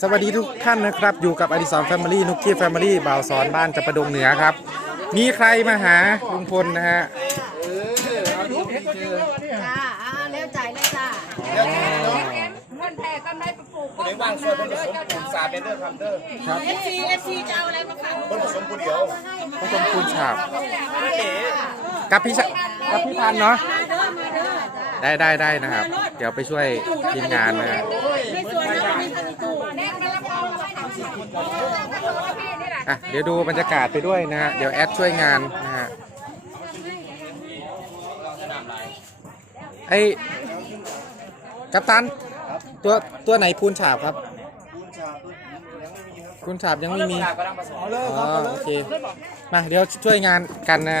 สวัสดีทุกท่านนะครับ อยู่กับอดิสรแฟมิลี่นุกกี้แฟมิลี่บ่าวสอนบ้านจับประดงเหนือครับ มีใครมาหาลุงพลนะฮะจ้าอ่าแล้วจ่ายเลยจ้าเงินแผ่กำไรไปปลูกในว่างส่วนผสมปลูกสาเป็นเด้อครับเด้อเอฟซีเอฟซีจะเอาอะไรมาฝากผสมผู้เดียวผสมคูณฉาบกับพี่ชะกับพี่พันธ์เนาะได้ได้ได้นะครับ เดี๋ยวไปช่วยทีมงานนะฮะ ในสวนเรามีพันตู้แนกมะละกออะไรต่างๆพี่นี่แหละ อะเดี๋ยวดูบรรยากาศไปด้วยนะฮะ เดี๋ยวแอดช่วยงานนะฮะไอกัปตัน ตัวตัวไหนพูนฉาบครับ พูนฉาบยังไม่มีมอ๋อโอเค มาเดี๋ยวช่วยงานกันนะ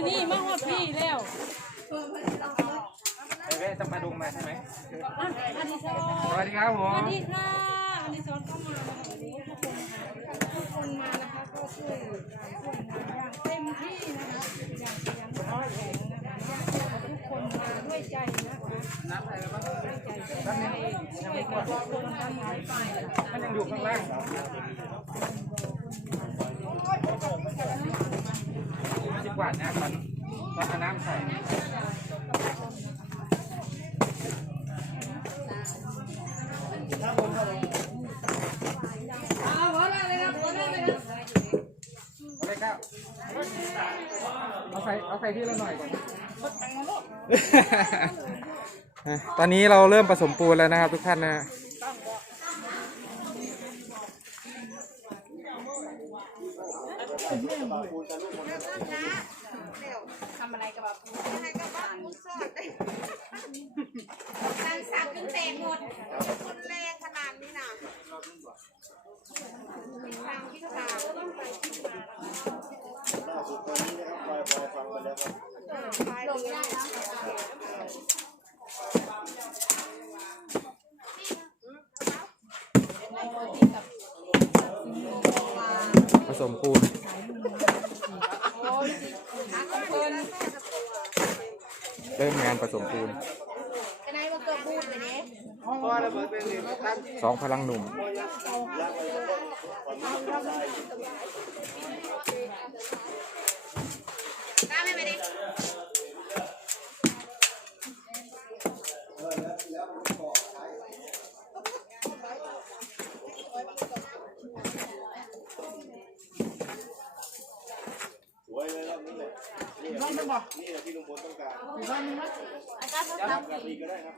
อนี่มาหอดพี่แล้วไปแวะจำปาดงมาใช่ไหมอันนี้สอนสวัสดีครับผมสวัสดีค่ะอันนี้สอนก็มานะคะวันนี้ทุกคนมาทุกคนมานะคะก็ช่วยช่วยงานอย่างเต็มที่นะคะอย่างขยันขันแข็งนะคะทุกคนมาด้วยใจนะคะน้ำอะไรบ้างด้วยใจช่วยกันทุกคนทำหายไปมันยังอยู่ข้างล่างมันจะ กวาดนะตอนตอนเอาน้ำใส่เอาหัวหน้าเลยนะหัวหน้าเลยนะเอาไปก้าวเอาใส่เอาใส่ที่เราหน่อยก่อนอะตอนนี้เราเริ่มผสมปูนแล้วนะครับทุกท่านนะฮะ ทำอะไรกับแบบอะไรกับบ้านมุสอดการสักขึ้นแตกหมด คนแรงขนาดนี้นะทางที่สามลงได้แล้ว ผ สมพูนเริ่มงานผสมปูนสองพลังหนุ่มาไม่ไปดิ สวยเลยรอบนี้เลย นี่แหละนี่แหละที่ลุงพลต้องการอาจารย์เขาทำมีก็ได้ครับ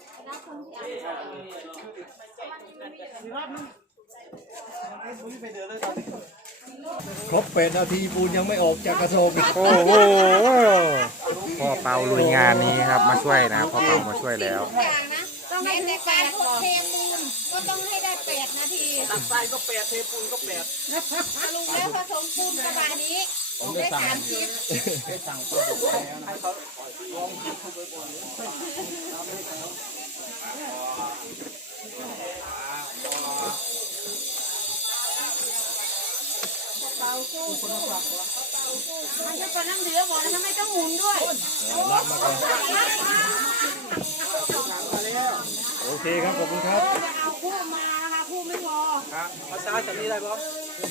ครบเป็นนาทีปูนยังไม่ออกจากกระทงโอ้โหพ่อเปาลุยงานนี้ครับมาช่วยนะพ่อเปามาช่วยแล้วอย่างนะต้องให้ในการกดเทปูนก็ต้องให้ได้แปดนาทีตักทรายก็แปดเทปูนก็แปดลุงแล้วผสมปูนกระบะนี้ ได้สามชิ้นมันจะเป็นน้ำเดือดบอกนะทำไมต้องหมุนด้วยโอเคครับขอบคุณครับเอาคู่ภาษาจะนี่ได้ปะ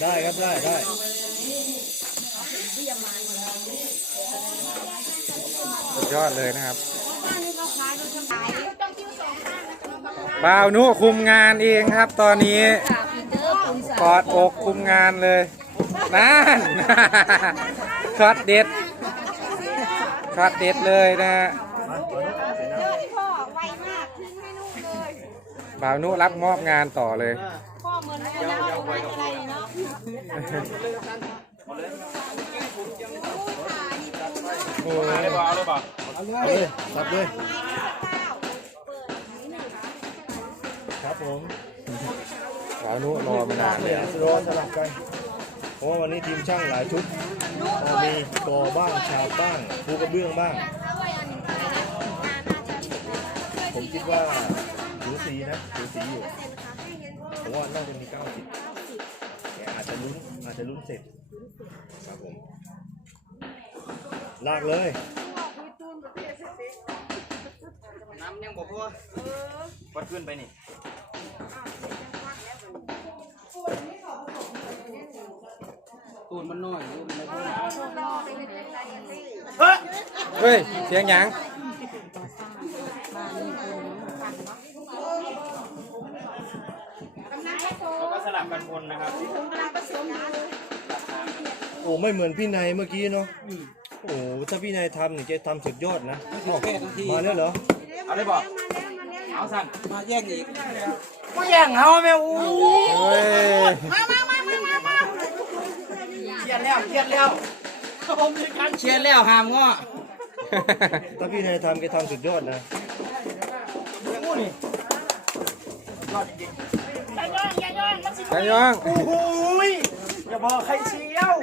ได้ครับได้ได้ สุดยอดเลยนะครับบ้านนี้เขาขายโดยขายต้องคิวสองข้างนะคะบ่าวนุคุมงานเองครับ ตอนนี้ค่ะปีเตอร์คุณสากอดอกคุมงานเลยนั่นช็อตเด็ดช็อตเด็ดเลยนะฮะเออที่พ่อไวมากทิ้งให้ลูกเลยบ่าวนุรับมอบงานต่อเลยพ่อเหมือนไม่ได้เอาไว้อะไรเนาะโอ้เอาเลยสับเลยครับผมบ่าวนุรอมานานเลเดี๋ยวยรอสลับกันเพราะว่าวันนี้ทีมช่างหลายชุดก็มีก่อบ้างฉาบบ้างภูกระเบื้องบ้าง ผมคิดว่าสูสีนะสูสีอยู่ผมว่าน่าจะมี90แต่อาจจะลุ้นอาจจะลุ้นเสร็จครับผม ลากเลยน้ำยังบอกว่าวัดขึ้นไปนี่เฮ้ย เสียงหยังเขาก็สลับกันคนนะครับ โอ้ไม่เหมือนพี่นายเมื่อกี้เนาะ โอ้ถ้าพี่นายทำเนี่ยจะทำสุดยอดนะอ๋อมาแล้วเหรอเอาเลยบอกเอาสั่งเฮ้ยเครียดแล้วเครียดแล้วผมมีการเครียดแล้วหามง้อถ้าพี่นายทำแกทำสุดยอดนะนายองโอ้ยอย่าบอกใครเชียว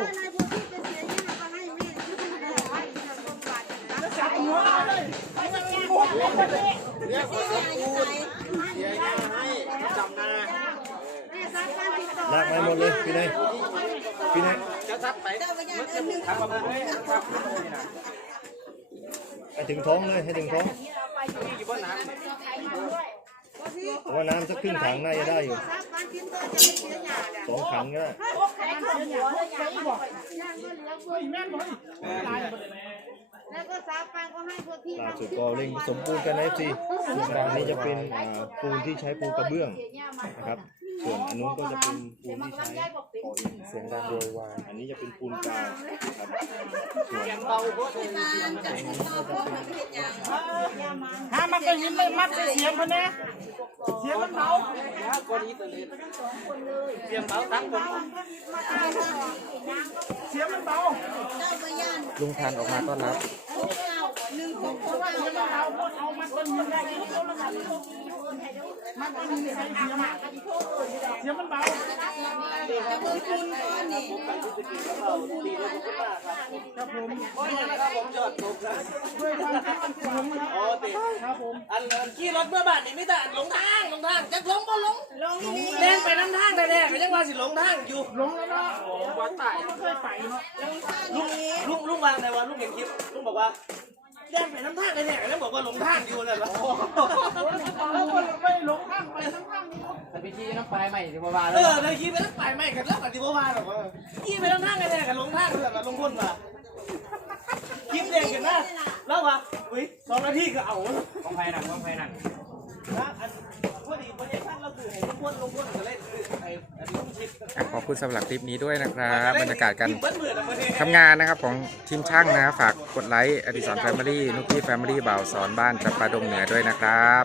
ลากไปหมดเลยพี่นายพี่นายจะทับไปทำมาเลยให้ถึงท้องเลยให้ถึงท้องเพราะว่าน้ำสักครึ่งถังน่าจะได้อยู่สองถังก็ได้ แล้วก็สาวฟางก็ให้พวกพี่ล่าสุดก็เร่งผสมปูนกันนะซีส่วนอันนี้จะเป็นอ่าปูนที่ใช้ปูกระเบื้องนะครับ ส่วนอันนู้นก็จะเป็นปูนที่ใช้ก่ออิฐเสียงดังโวยวายอันนี้จะเป็นปูนกาวนะครับส่วนถ้ามันก็ยิ้มไม่มัดเสียงคนนี้เสียงมันเบาเสียงเบาทั้งคนเสียงมันเบา ลุงพันออกมาต้อนรับ เสียงมันเบาอันเลินขี่รถเมื่อบาทนี่ไม่แต่หลงทางหลงทางจะหลงก็หลงหลงแล่นไปน้ำทางแต่แน่ไม่ยังว่าสิหลงทางอยู่หลงแล้วเนาะโอ้วัดตายเคยไปเนาะลุงลุงลุงวางในวันลุงเห็นคลิปลุงบอกว่า แล่นไปน้ำทางแต่แน่แล้วบอกว่าหลงทางอยู่นั่นแหละแล้วคนไม่หลงข้างไปทั้งข้างนี้เออในคลิปไปน้ำปลายไม่กันแล้วกันที่พ่อว่าหรอกว่าขี่ไปน้ำทางแต่แน่กันหลงทางนั่นแหละลงพ้นมาคลิปเด็กกันนะแล้ววะอุ้ยสองนาทีก็เอาของใครนั่งของใครนั่งนะอันพอดีพอดีท่านเราคือให้ลงพ้นลงพ้นก็เลยคือไอ้ไอ้ลุงชิด อะขอบคุณสำหรับคลิปนี้ด้วยนะครับบรรยากาศการเบิ้ลเบื่อแล้วเบิ้ลทำงานนะครับของทีมช่างนะฝากกดไลค์อดิสรแฟมิลี่นุกกี้แฟมิลี่บ่าวสอนบ้านจำปาดงเหนือด้วยนะครับ